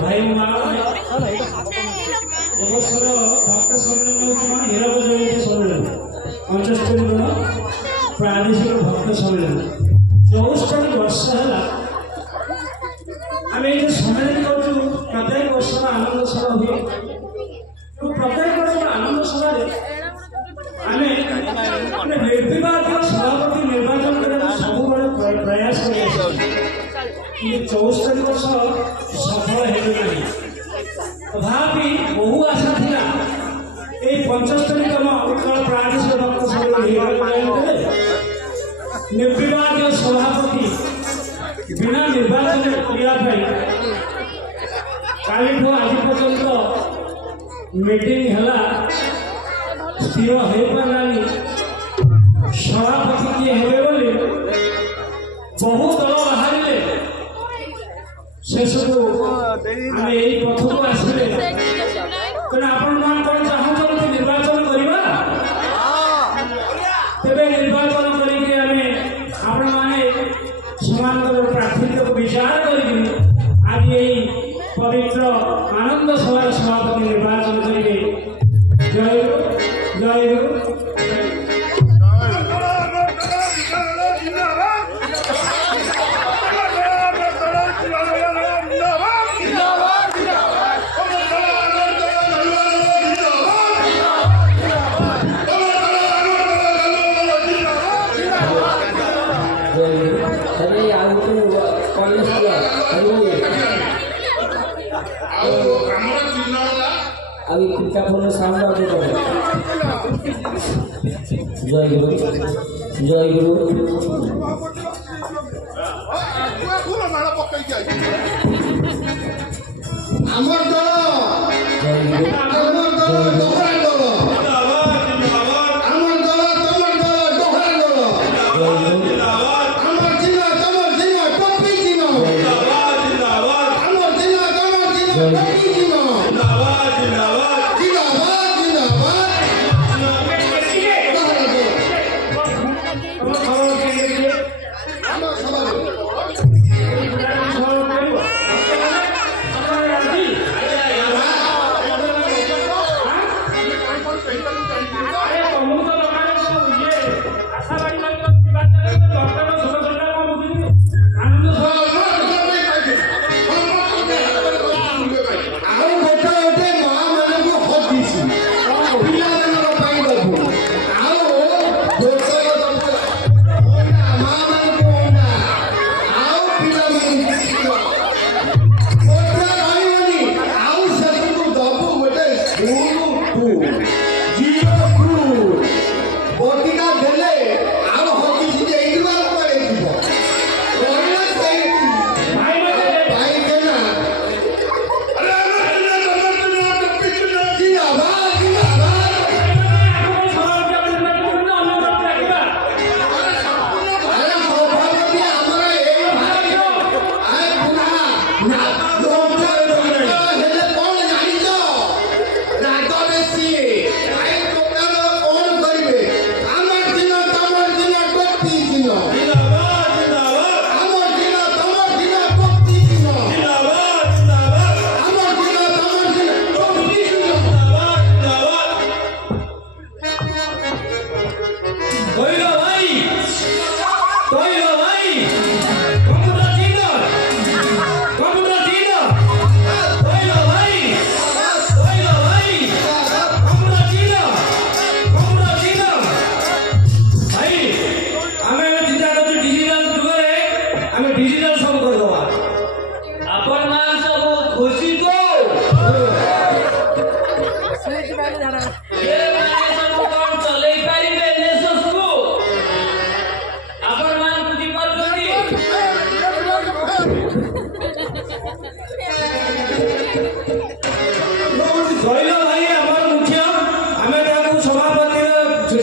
भाई এবছর ভক্ত সম্মেলন হচ্ছে মানে হীরক জয়ন্তী সম্মেলন 75তম প্রাদেশিক ভক্ত সম্মেলন 64 ବର୍ଷ ହେଲା ଆମେ এই ସମ୍মেଳନ କରୁଛୁ ପ୍ରତ୍ୟେକ ବର୍ଷର ଆନନ୍ଦ ସଭା ହୁଏ ପ୍ରତ୍ୟେକ ବର୍ଷର ଆନନ୍ଦ ସଭାରେ ଆମେ ନିର୍ବିବାଦୀୟ ସଭାପତି ନିର୍ବାଚନ କରିବାକୁ ସବୁବେଳେ ପ୍ରୟାସ କରି ଆସିଛୁ କିନ୍ତୁ 64 ବର୍ଷ ସଫଳ ହେଲୁ ନାହିଁ तथापि बहु आशा थिला ए 75तम उत्कल प्रादेशिक भक्त सम्मेलन निर्विवाद सभापति बिना निर्वाचन करने काली आज पर्यंत मीटिंग है स्थिर हो पारानी सभापति किए हे बोली बहु दल बाहर से सब आम यही पथ को आसले आपण मान कौन चाहते निर्वाचन करवा तेरे निर्वाचन करके आपण माने समांतर प्रार्थी को विचार करी आज यही पवित्र आनंद सभा सभापति निर्वाचन करेंगे जय जय अभी पिका फोन साउंड आते तो जय गुरु जय गुरु আমার দল जय गुरु আমার দল দোহরা দল আমার দল তোমার দল দোহরা দল আমার জিনা তোমার জিনা টপি জিনা আমার জিনা তোমার জিনা টপি জিনা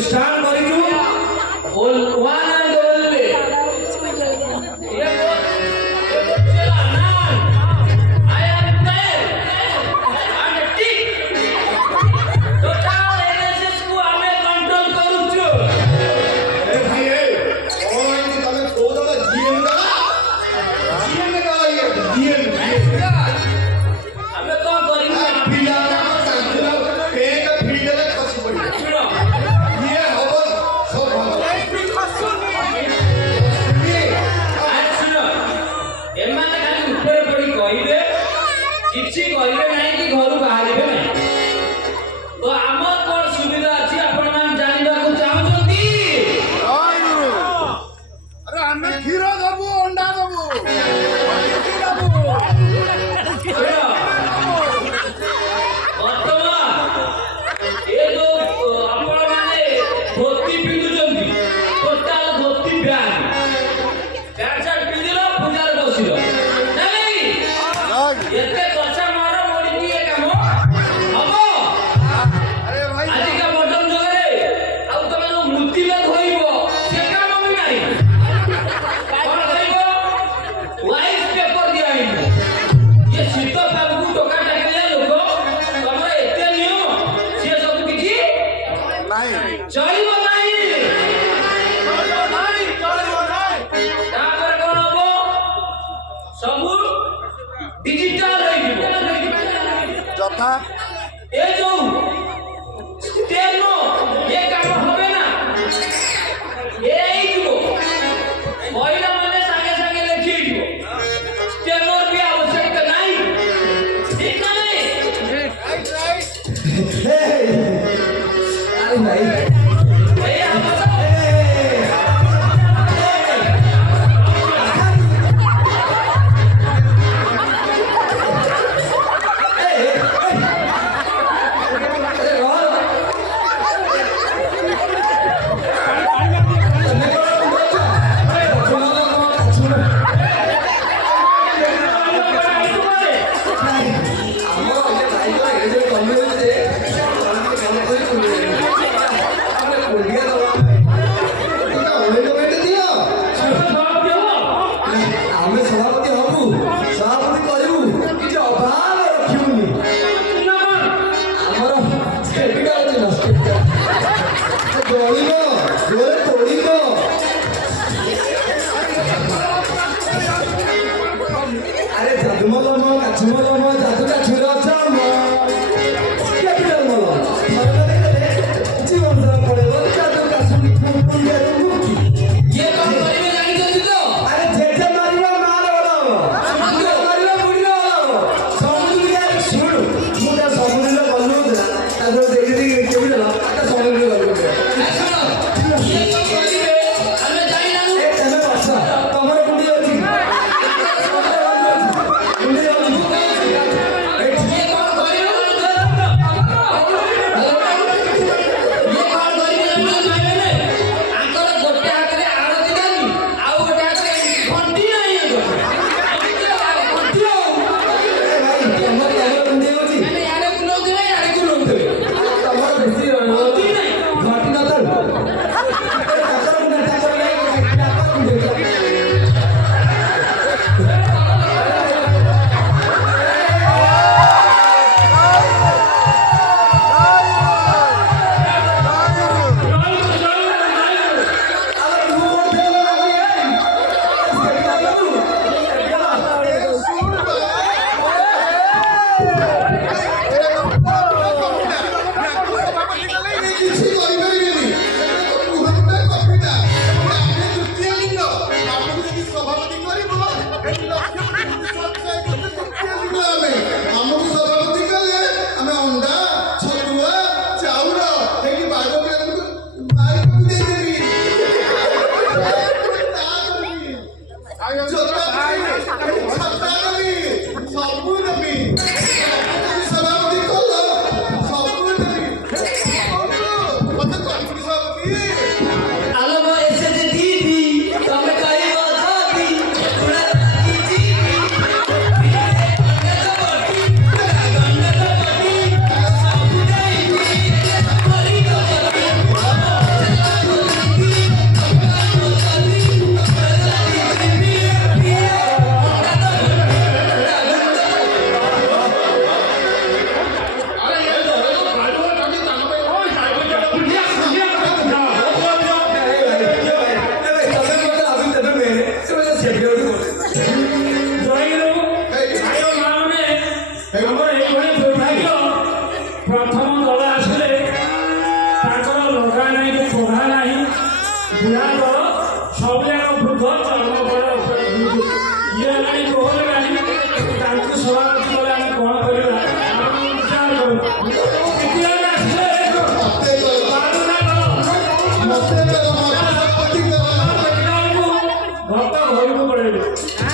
स्टार्ट करिछु ओल वन एंड ओनली সুমলম জাতুকা ছিল জন্ম ক্যাপিটাল মল সরকারি করে জীবন যাপন করে জাতুকা শুনি পুণ্যের মুক্তি ये कौन करिवे जानी तो আরে যেটা মারিবা মার বলাও যেটা মারিবা বুড়ি বলাও সমুদ্রের শুরু মুটা সমুদ্রে বললো না তারপর দেখি দেখি ক্যাপিটাল একটা সমুদ্রে বললো ये कौन करिवे हमें जाई ना এ তেমন ভাষা তোমার বুড়ি আছে বুড়ি আছে ये कौन करिवे आंकर गोटे हाथ रे आरती दानी आउ गोटे हाथ रे घंटी नहीं है घंटी हो এ ভাই তোমার বুড়ি আছে मैंने यारे कुलो दे यारे कुलो दे তোমার বেশি घंटी नहीं ঘটি না তো টাকা না টাকা লাগে টাকা দিতে କିଛି କରିପାରିବେନି କୁହନ୍ତା କପିଟା ଆମେ ତୃତୀୟ ଲିଙ୍ଗ ଆମକୁ ଯଦି ସଭାପତି କରିବ ଏଠି ଲକ୍ଷ୍ୟପତି ସଞ୍ଚୟ କରୁଛୁ ତୃତୀୟ ଲିଙ୍ଗ ଆମେ ଆମକୁ ସଭାପତି କଲେ ଆମେ ଅଣ୍ଡା ଛତୁଆ ଚାଉଳ ଏଠି ବାଗକୁ ଦେଇଦେବି ଛତା ଦେବି ସବୁ ଦେବି ସଭାପତି କଲ ସବୁ ଦେବି ମତେ କରିବି ସଭାପତି आलम ऐसे दे दीदी तमे कई बजाती थोड़ा दीदी ପ୍ରଥମ ଦଳ ଆସିଲେ ତାଙ୍କର ଲଗା ନାହିଁ କି ପୋଢା ନାହିଁ ବୁଢ଼ାଙ୍କର ସବୁ ଯାକ ବୃଦ୍ଧ ଚର୍ମ ବଳ ଇଏ ନାହିଁ କୋହଲ ନାହିଁ ତାଙ୍କୁ ସଭାପତି କଲେ ଆମେ କ'ଣ କରିବା ଆପଣ ବିଚାର କରନ୍ତୁ କେତେବେଳେ ଆସିଲେ ପାରୁନା ଦଳ ମତେ ସଭାପତି କର ଭକ୍ତ ଘରକୁ ପଳେଇଲେ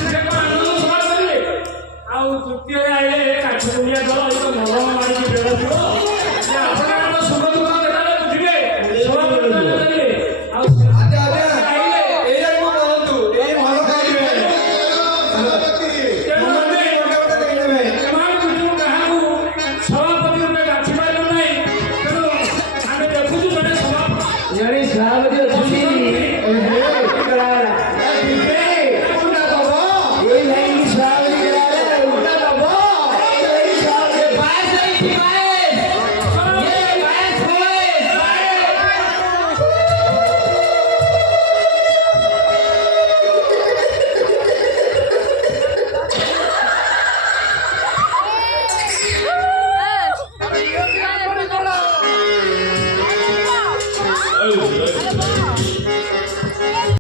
ସେ କ'ଣ ଆନନ୍ଦ ସଭା କରିବେ ଆଉ ତୃତୀୟରେ ଆଇଲେ କାଠ ମୁଣ୍ଡିଆ ଦଳ ଏଇ ତ ମଲମ ମାରିକି ବେଳ ଥିବ